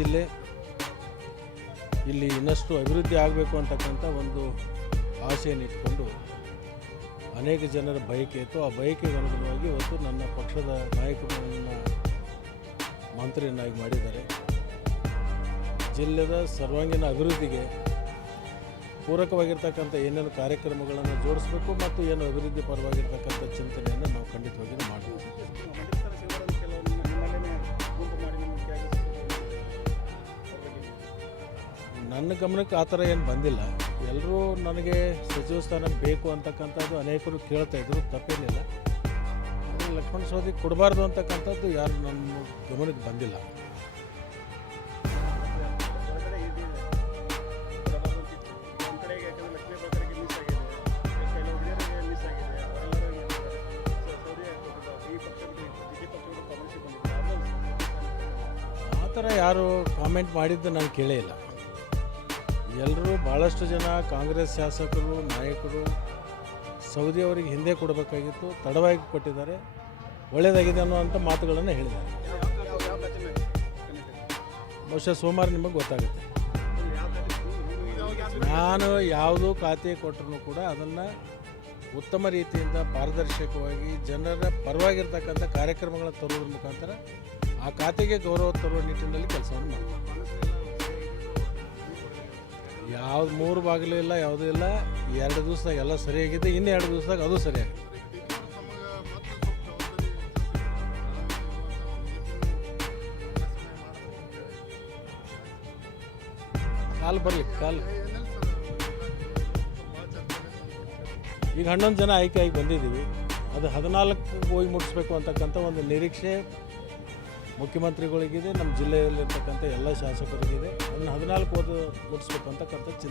ಜಿಲ್ಲೆ ಇಲ್ಲಿ ಇನ್ನಷ್ಟು ಅಭಿವೃದ್ಧಿ ಆಗಬೇಕು ಅಂತಕ್ಕಂಥ ಒಂದು ಆಸೆಯನ್ನು ಇಟ್ಕೊಂಡು ಅನೇಕ ಜನರ ಬಯಕೆ ಇತ್ತು. ಆ ಬಯಕೆಗೆ ಅನುಗುಣವಾಗಿ ಇವತ್ತು ನನ್ನ ಪಕ್ಷದ ನಾಯಕರು ನನ್ನ ಮಂತ್ರಿಯನ್ನಾಗಿ ಮಾಡಿದ್ದಾರೆ. ಜಿಲ್ಲೆಯ ಸರ್ವಾಂಗೀಣ ಅಭಿವೃದ್ಧಿಗೆ ಪೂರಕವಾಗಿರ್ತಕ್ಕಂಥ ಏನೇನು ಕಾರ್ಯಕ್ರಮಗಳನ್ನು ಜೋಡಿಸಬೇಕು ಮತ್ತು ಏನು ಅಭಿವೃದ್ಧಿ ಪರವಾಗಿರ್ತಕ್ಕಂಥ ಚಿಂತನೆಯನ್ನು ನಾವು ಖಂಡಿತವಾಗಿ ಮಾಡಬೇಕು. ನನ್ನ ಗಮನಕ್ಕೆ ಆ ಥರ ಏನು ಬಂದಿಲ್ಲ. ಎಲ್ಲರೂ ನನಗೆ ಸಚಿವ ಸ್ಥಾನ ಬೇಕು ಅಂತಕ್ಕಂಥದ್ದು ಅನೇಕರು ಕೇಳ್ತಾಯಿದ್ರು, ತಪ್ಪೇನಿಲ್ಲ. ಲಕ್ಷ್ಮಣ ಸವದಿ ಕೊಡಬಾರ್ದು ಅಂತಕ್ಕಂಥದ್ದು ಯಾರು ನನ್ನ ಗಮನಕ್ಕೆ ಬಂದಿಲ್ಲ. ಆ ಥರ ಯಾರು ಕಾಮೆಂಟ್ ಮಾಡಿದ್ದು ನಾನು ಕೇಳೇ ಇಲ್ಲ. ಎಲ್ಲರೂ ಭಾಳಷ್ಟು ಜನ ಕಾಂಗ್ರೆಸ್ ಶಾಸಕರು ನಾಯಕರು ಸೌದಿ ಅವರಿಗೆ ಹಿಂದೆ ಕೊಡಬೇಕಾಗಿತ್ತು, ತಡವಾಗಿ ಕೊಟ್ಟಿದ್ದಾರೆ, ಒಳ್ಳೆಯದಾಗಿದೆ ಅನ್ನುವಂಥ ಮಾತುಗಳನ್ನು ಹೇಳಿದ್ದಾರೆ. ಬಹುಶಃ ಸೋಮವಾರ ನಿಮಗೆ ಗೊತ್ತಾಗುತ್ತೆ. ನಾನು ಯಾವುದೂ ಖಾತೆ ಕೊಟ್ಟರೂ ಕೂಡ ಅದನ್ನು ಉತ್ತಮ ರೀತಿಯಿಂದ ಪಾರದರ್ಶಕವಾಗಿ ಜನರ ಪರವಾಗಿರ್ತಕ್ಕಂಥ ಕಾರ್ಯಕ್ರಮಗಳನ್ನು ತರುವುದ್ರ ಮುಖಾಂತರ ಆ ಖಾತೆಗೆ ಗೌರವ ತರುವ ನಿಟ್ಟಿನಲ್ಲಿ ಕೆಲಸವನ್ನು ಮಾಡ್ತೀನಿ. ಯಾವ್ದು 3 ಬಾಗಿಲು ಇಲ್ಲ, ಯಾವುದೂ ಇಲ್ಲ. 2 ದಿವಸದಾಗ ಎಲ್ಲ ಸರಿಯಾಗಿದೆ, ಇನ್ನು 2 ದಿವಸದಾಗ ಅದು ಸರಿಯಾಗಿದೆ. ಕಾಲು ಬರಲಿ ಕಾಲು. ಈಗ 11 ಜನ ಆಯ್ಕೆಯಾಗಿ ಬಂದಿದ್ದೀವಿ. ಅದು 14ಕ್ಕೆ ಹೋಗಿ ಮುಟ್ಟಿಸ್ಬೇಕು ಅಂತಕ್ಕಂಥ ಒಂದು ನಿರೀಕ್ಷೆ ಮುಖ್ಯಮಂತ್ರಿಗಳಿಗಿದೆ, ನಮ್ಮ ಜಿಲ್ಲೆಯಲ್ಲಿರ್ತಕ್ಕಂಥ ಎಲ್ಲ ಶಾಸಕರಿಗಿದೆ. ಅದನ್ನು 14 ಮುಟ್ಟಿಸ್ಬೇಕು ಅಂತಕ್ಕಂಥ ಚಿಂತೆ.